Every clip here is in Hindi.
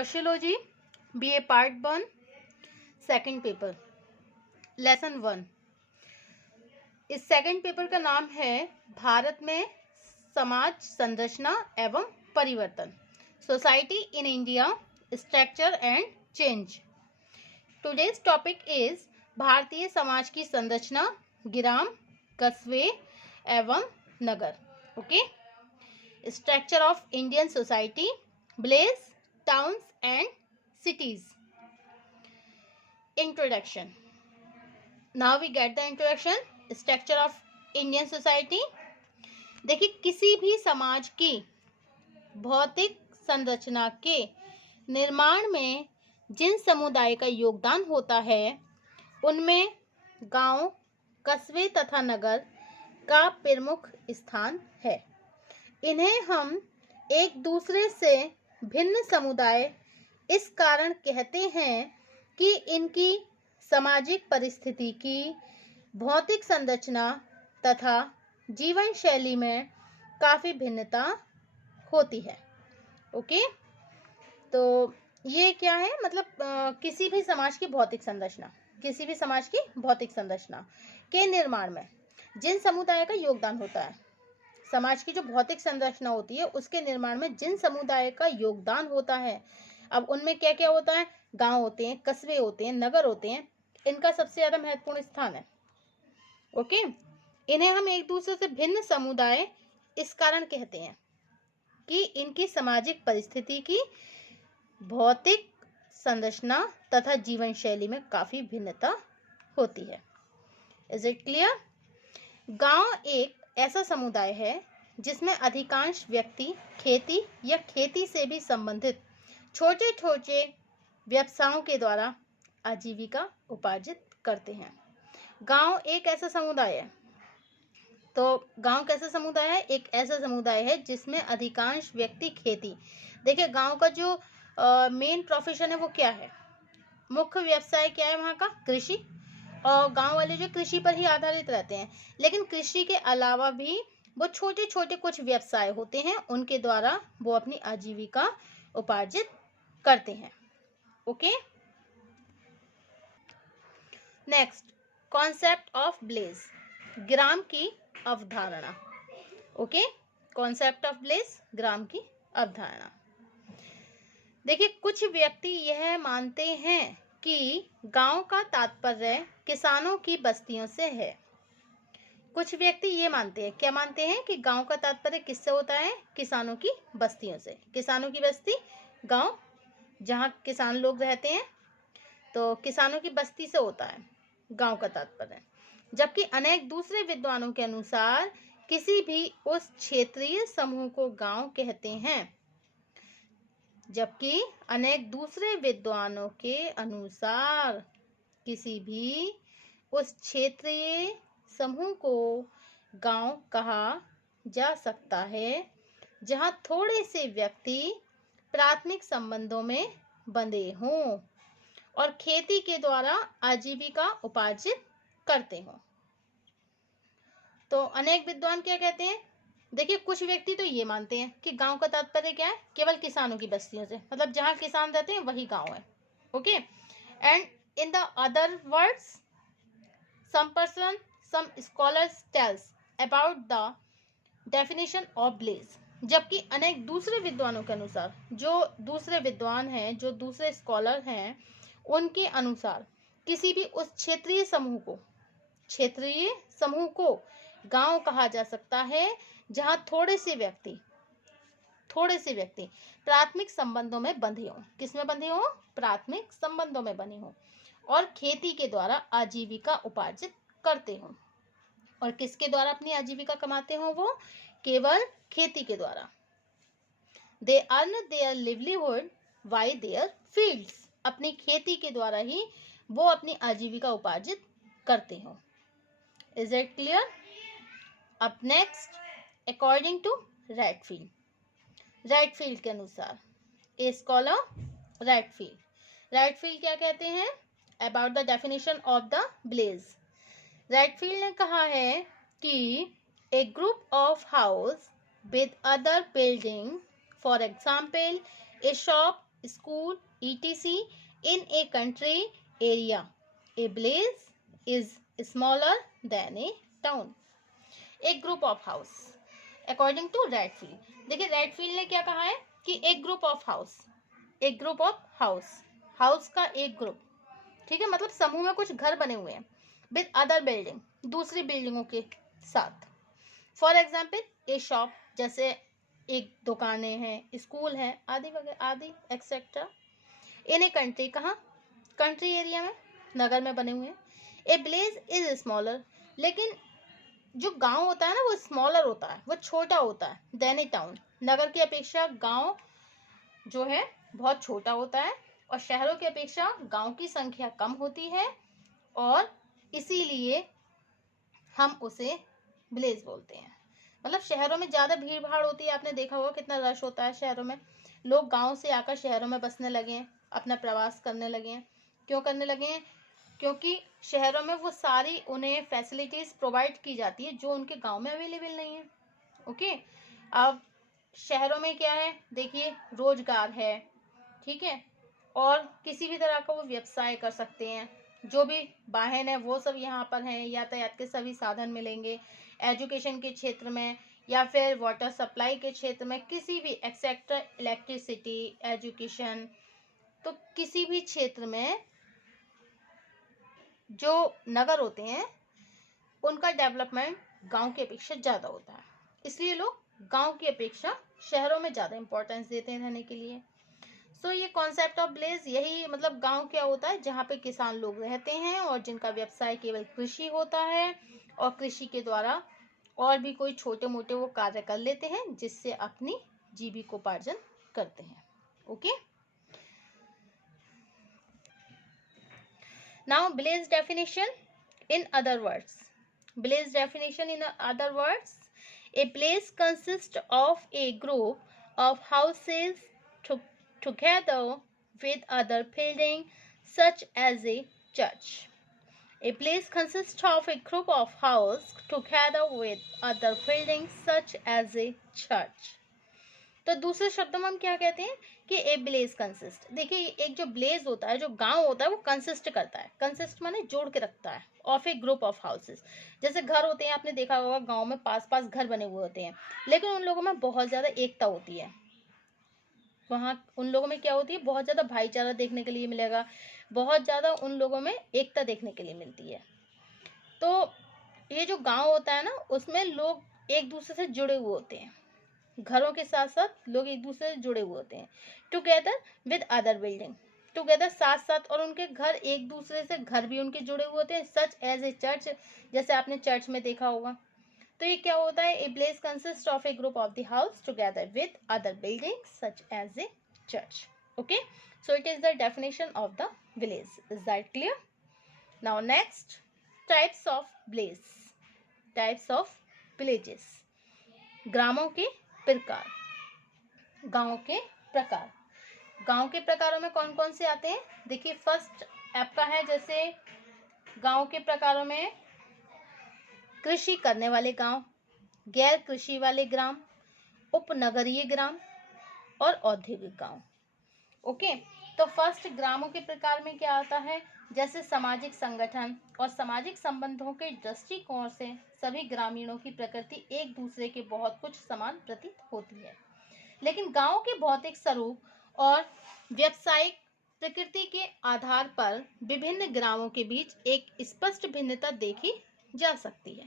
Sociology BA part 1 second paper lesson 1। इस सेकंड पेपर का नाम है भारत में समाज संरचना एवं परिवर्तन, society in India structure and change. Today's topic is भारतीय समाज की संरचना, ग्राम, कस्बे एवं नगर। Okay, structure of Indian society, village, towns and cities. Introduction. Now we get the introduction. Structure of Indian society. देखिए, किसी भी समाज की भौतिक संरचना के निर्माण में जिन समुदाय का योगदान होता है उनमें गांव, कस्बे तथा नगर का प्रमुख स्थान है। इन्हें हम एक दूसरे से भिन्न समुदाय इस कारण कहते हैं कि इनकी सामाजिक परिस्थिति की, भौतिक संरचना तथा जीवन शैली में काफ़ी भिन्नता होती है। ओके, तो ये क्या है, मतलब किसी भी समाज की भौतिक संरचना, किसी भी समाज की भौतिक संरचना के निर्माण में जिन समुदाय का योगदान होता है, समाज की जो भौतिक संरचना होती है उसके निर्माण में जिन समुदाय का योगदान होता है, अब उनमें क्या क्या होता है, गांव होते हैं, कस्बे होते हैं, नगर होते हैं, इनका सबसे ज्यादा महत्वपूर्ण स्थान है। ओके, इन्हें हम एक दूसरे से भिन्न समुदाय इस कारण कहते हैं कि इनकी सामाजिक परिस्थिति की, भौतिक संरचना तथा जीवन शैली में काफी भिन्नता होती है। Is it clear? गांव एक ऐसा समुदाय है जिसमें अधिकांश व्यक्ति खेती या खेती से भी संबंधित छोटे छोटे व्यवसायों के द्वारा आजीविका उपार्जित करते हैं। गांव एक ऐसा समुदाय है, तो गांव कैसा समुदाय है? एक ऐसा समुदाय है जिसमें अधिकांश व्यक्ति खेती, देखिए गांव का जो मेन प्रोफेशन है वो क्या है, मुख्य व्यवसाय क्या है वहाँ का? कृषि। और गांव वाले जो कृषि पर ही आधारित रहते हैं, लेकिन कृषि के अलावा भी वो छोटे छोटे कुछ व्यवसाय होते हैं, उनके द्वारा वो अपनी आजीविका उपार्जित करते हैं। Okay, next, concept of village, ग्राम की अवधारणा। ओके, कॉन्सेप्ट ऑफ विलेज, ग्राम की अवधारणा। देखिए, कुछ व्यक्ति यह मानते हैं कि गांव का तात्पर्य किसानों की बस्तियों से है। कुछ व्यक्ति ये मानते हैं, क्या मानते हैं कि गांव का तात्पर्य किससे होता है? किसानों की बस्तियों से। किसानों की बस्ती, गांव, जहाँ किसान लोग रहते हैं, तो किसानों की बस्ती से होता है गांव का तात्पर्य। जबकि अनेक दूसरे विद्वानों के अनुसार किसी भी उस क्षेत्रीय समूह को गांव कहते हैं। जबकि अनेक दूसरे विद्वानों के अनुसार किसी भी उस क्षेत्रीय समूह को गांव कहा जा सकता है जहां थोड़े से व्यक्ति प्राथमिक संबंधों में बंधे हों और खेती के द्वारा आजीविका उपार्जित करते हों। तो अनेक विद्वान क्या कहते हैं? देखिए, कुछ व्यक्ति तो ये मानते हैं कि गांव का तात्पर्य क्या है? केवल किसानों की बस्तियों से, मतलब जहां किसान रहते हैं वही गांव है। Okay, and in the other words some scholars tells about the definition of village. जबकि अनेक दूसरे विद्वानों के अनुसार, जो दूसरे विद्वान हैं, जो दूसरे स्कॉलर हैं, उनके अनुसार किसी भी उस क्षेत्रीय समूह को गांव कहा जा सकता है जहां थोड़े से व्यक्ति प्राथमिक संबंधों में बंधे हों। किसमें बंधे हों? प्राथमिक संबंधों में बने हों और खेती के द्वारा आजीविका उपार्जित करते हों। और किसके द्वारा अपनी आजीविका कमाते हों? वो केवल खेती के द्वारा। They earn there livelihood bye there fields, अपनी खेती के द्वारा ही वो अपनी आजीविका उपार्जित करते हों। Is it clear? अब नेक्स्ट, अकॉर्डिंग टू राइटफील्ड के अनुसार, ए स्कॉलर राइटफील्ड क्या कहते हैं about the definition of the village? Redfield ने कहा है कि a group of house with other building, for example a shop school, etc. in a country area. A blaze is smaller than a town. एक group of house according to Redfield. देखिए रेडफील्ड ने क्या कहा है कि एक ग्रुप ऑफ हाउस, एक ग्रुप ऑफ हाउस, हाउस का एक ग्रुप, ठीक है, मतलब समूह में कुछ घर बने हुए हैं, विद अदर बिल्डिंग, दूसरी बिल्डिंगों के साथ। फॉर एग्जाम्पल ए शॉप, जैसे एक दुकानें हैं, स्कूल है, आदि वगैरह आदि एक्सेट्रा। इन ए कंट्री, कहाँ, कंट्री एरिया में, नगर में बने हुए हैं। ए विलेज इज स्मॉलर, लेकिन जो गांव होता है ना वो स्मॉलर होता है, वो छोटा होता है, देन ए टाउन, नगर की अपेक्षा गांव जो है बहुत छोटा होता है, और शहरों की अपेक्षा गांव की संख्या कम होती है, और इसीलिए हम उसे विलेज बोलते हैं। मतलब शहरों में ज़्यादा भीड़ भाड़ होती है, आपने देखा होगा कितना रश होता है शहरों में, लोग गांव से आकर शहरों में बसने लगे हैं, अपना प्रवास करने लगे हैं। क्यों करने लगे हैं? क्योंकि शहरों में वो सारी उन्हें फैसिलिटीज़ प्रोवाइड की जाती है जो उनके गांव में अवेलेबल नहीं है। ओके, अब शहरों में क्या है, देखिए रोजगार है, ठीक है, और किसी भी तरह का वो व्यवसाय कर सकते हैं, जो भी वाहन है वो सब यहाँ पर हैं, यातायात के सभी साधन मिलेंगे, एजुकेशन के क्षेत्र में या फिर वाटर सप्लाई के क्षेत्र में, किसी भी एक्सेट्रा, इलेक्ट्रिसिटी, एजुकेशन, तो किसी भी क्षेत्र में जो नगर होते हैं उनका डेवलपमेंट गांव की अपेक्षा ज़्यादा होता है, इसलिए लोग गांव की अपेक्षा शहरों में ज़्यादा इंपॉर्टेंस देते हैं रहने के लिए। सो ये कॉन्सेप्ट ऑफ विलेज, यही मतलब गांव क्या होता है, जहाँ पे किसान लोग रहते हैं और जिनका व्यवसाय केवल कृषि होता है, और कृषि के द्वारा और भी कोई छोटे मोटे वो कार्य कर लेते हैं जिससे अपनी जीविकोपार्जन करते हैं। Okay, now village definition in other words. Village definition in other words, a place consists of a group of houses together with other buildings such as a church. A place consists of a group of houses together with other buildings such as a church. तो दूसरे शब्दों में हम क्या कहते हैं कि ए विलेज कंसिस्ट। देखिए एक जो विलेज होता है, जो गांव होता है, वो कंसिस्ट करता है, कंसिस्ट माने जोड़ के रखता है, of a group of houses. जैसे घर होते हैं, आपने देखा होगा गांव में पास पास घर बने हुए होते हैं, लेकिन उन लोगों में बहुत ज़्यादा एकता होती है। वहाँ उन लोगों में क्या होती है, बहुत ज़्यादा भाईचारा देखने के लिए मिलेगा, बहुत ज़्यादा उन लोगों में एकता देखने के लिए मिलती है। तो ये जो गाँव होता है ना, उसमें लोग एक दूसरे से जुड़े हुए होते हैं, घरों के साथ साथ लोग एक दूसरे से जुड़े हुए होते हैं। Together with other building, together साथ साथ, और उनके घर एक दूसरे से, घर भी उनके जुड़े हुए होते हैं। सच एज ए चर्च, जैसे आपने चर्च में देखा होगा। तो ये क्या होता है, a place consist of a group of the house together with other building such as a church. Okay, so it is the definition of the village. Is that clear? Now next, types of village, types of villages. ग्रामों के प्रकार, गांव के प्रकार। गांव के प्रकारों में कौन कौन से आते हैं? देखिए फर्स्ट आपका है, जैसे गांव के प्रकारों में कृषि करने वाले गांव, गैर कृषि वाले ग्राम, उपनगरीय ग्राम और औद्योगिक गांव। ओके, तो फर्स्ट ग्रामों के प्रकार में क्या आता है, जैसे सामाजिक संगठन और सामाजिक संबंधों के दृष्टिकोण से सभी ग्रामीणों की प्रकृति एक दूसरे के बहुत कुछ समान प्रतीत होती है, लेकिन गांव के भौतिक स्वरूप और व्यावसायिक प्रकृति के आधार पर विभिन्न ग्रामों के बीच एक स्पष्ट भिन्नता देखी जा सकती है।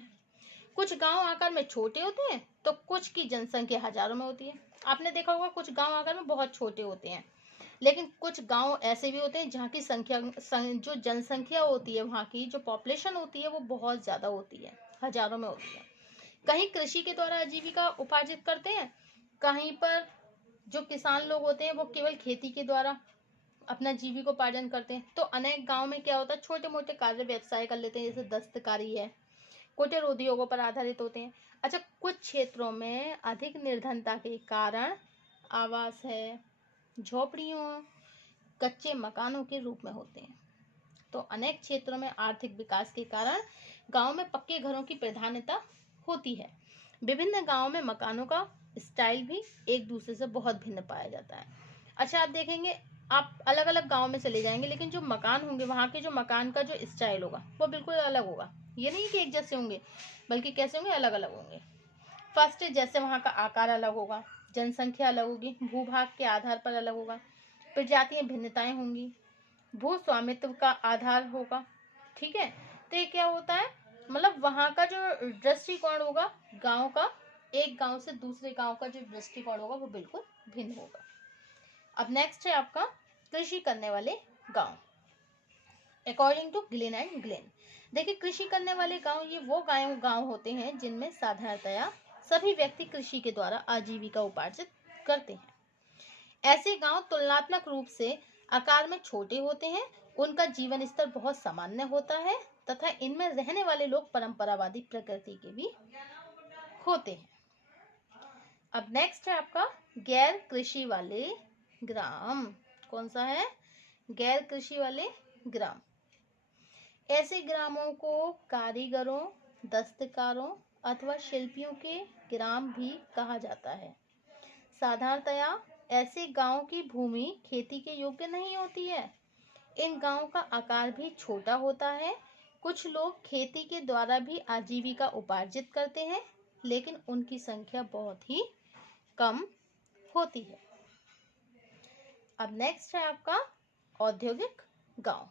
कुछ गांव आकार में छोटे होते हैं तो कुछ की जनसंख्या हजारों में होती है। आपने देखा होगा कुछ गांव आकार में बहुत छोटे होते हैं, लेकिन कुछ गांव ऐसे भी होते हैं जहाँ की संख्या, जो जनसंख्या होती है, वहाँ की जो पॉपुलेशन होती है वो बहुत ज़्यादा होती है, हजारों में होती है। कहीं कृषि के द्वारा आजीविका उपार्जित करते हैं, कहीं पर जो किसान लोग होते हैं वो केवल खेती के द्वारा अपना जीविकोपार्जन करते हैं। तो अनेक गांव में क्या होता है, छोटे मोटे कार्य व्यवसाय कर लेते हैं, जैसे दस्तकारी है, कुटीर उद्योगों पर आधारित होते हैं। अच्छा, कुछ क्षेत्रों में अधिक निर्धनता के कारण आवास है, झोपड़ियों, कच्चे मकानों के रूप में होते हैं। तो अनेक क्षेत्रों में आर्थिक विकास के कारण गांव में पक्के घरों की प्राधान्यता होती है। विभिन्न गांवों में मकानों का स्टाइल भी एक दूसरे से बहुत भिन्न पाया जाता है। अच्छा, आप देखेंगे आप अलग अलग गांव में चले जाएंगे, लेकिन जो मकान होंगे वहां के जो मकान का जो स्टाइल होगा वो बिल्कुल अलग होगा। ये नहीं कि एक जैसे होंगे, बल्कि कैसे होंगे, अलग अलग होंगे। फर्स्ट, जैसे वहां का आकार अलग होगा, जनसंख्या अलग होगी, भूभाग के आधार पर अलग होगा, प्रजातीय भिन्नताएं होंगी, भू स्वामित्व का आधार होगा। ठीक है, तो ये क्या होता है, मतलब वहां का जो दृष्टिकोण होगा गांव का, एक गांव से दूसरे गांव का जो दृष्टिकोण होगा वो बिल्कुल भिन्न होगा। अब नेक्स्ट है आपका कृषि करने वाले गांव, according to Glenn and Glenn. देखिए, कृषि करने वाले गांव ये वो गांव होते हैं जिनमें साधारणतया सभी व्यक्ति कृषि के द्वारा आजीविका उपार्जित करते हैं। ऐसे गांव तुलनात्मक रूप से आकार में छोटे होते हैं, उनका जीवन स्तर बहुत सामान्य होता है तथा इनमें रहने वाले लोग परंपरावादी प्रकृति के भी होते हैं। अब नेक्स्ट है आपका गैर कृषि वाले ग्राम। कौन सा है? गैर कृषि वाले ग्राम। ऐसे ग्रामों को कारीगरों, दस्तकारों अथवा शिल्पियों के ग्राम भी कहा जाता है। साधारणतया ऐसे गांव की भूमि खेती के योग्य नहीं होती है। इन गांवों का आकार भी छोटा होता है। कुछ लोग खेती के द्वारा भी आजीविका उपार्जित करते हैं, लेकिन उनकी संख्या बहुत ही कम होती है। अब नेक्स्ट है आपका औद्योगिक गांव।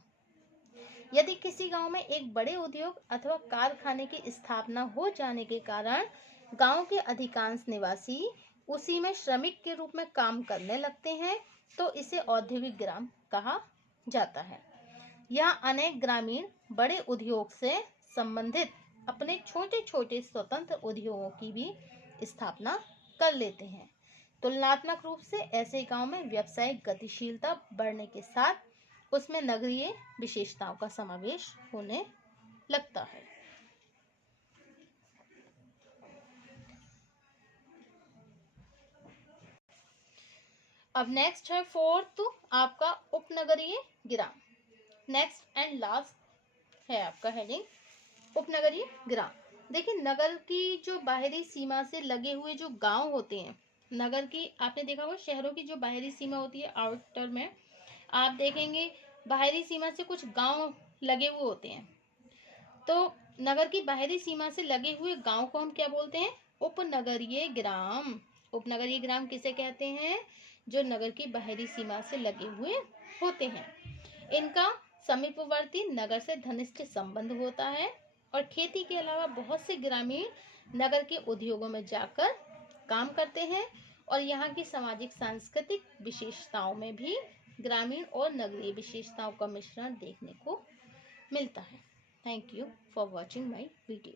यदि किसी गांव में एक बड़े उद्योग अथवा कारखाने की स्थापना हो जाने के कारण गांव के अधिकांश निवासी उसी में श्रमिक के रूप में काम करने लगते हैं, तो इसे औद्योगिक ग्राम कहा जाता है। यहाँ अनेक ग्रामीण बड़े उद्योग से संबंधित अपने छोटे छोटे स्वतंत्र उद्योगों की भी स्थापना कर लेते हैं। तुलनात्मक रूप से ऐसे गांव में व्यावसायिक गतिशीलता बढ़ने के साथ उसमें नगरीय विशेषताओं का समावेश होने लगता है। अब नेक्स्ट है फोर्थ आपका उपनगरीय ग्राम। नेक्स्ट एंड लास्ट है आपका हेडिंग उपनगरीय ग्राम। देखिए, नगर की जो बाहरी सीमा से लगे हुए जो गांव होते हैं, नगर की आपने देखा होगा, शहरों की जो बाहरी सीमा होती है आउटर में, आप देखेंगे बाहरी सीमा से कुछ गांव लगे हुए होते हैं। तो नगर की बाहरी सीमा से लगे हुए गांव को हम क्या बोलते हैं? उपनगरीय ग्राम। उपनगरीय ग्राम किसे कहते हैं? जो नगर की बाहरी सीमा से लगे हुए होते हैं। इनका समीपवर्ती नगर से घनिष्ठ संबंध होता है और खेती के अलावा बहुत से ग्रामीण नगर के उद्योगों में जाकर काम करते हैं और यहाँ की सामाजिक सांस्कृतिक विशेषताओं में भी ग्रामीण और नगरीय विशेषताओं का मिश्रण देखने को मिलता है। Thank you for watching my video.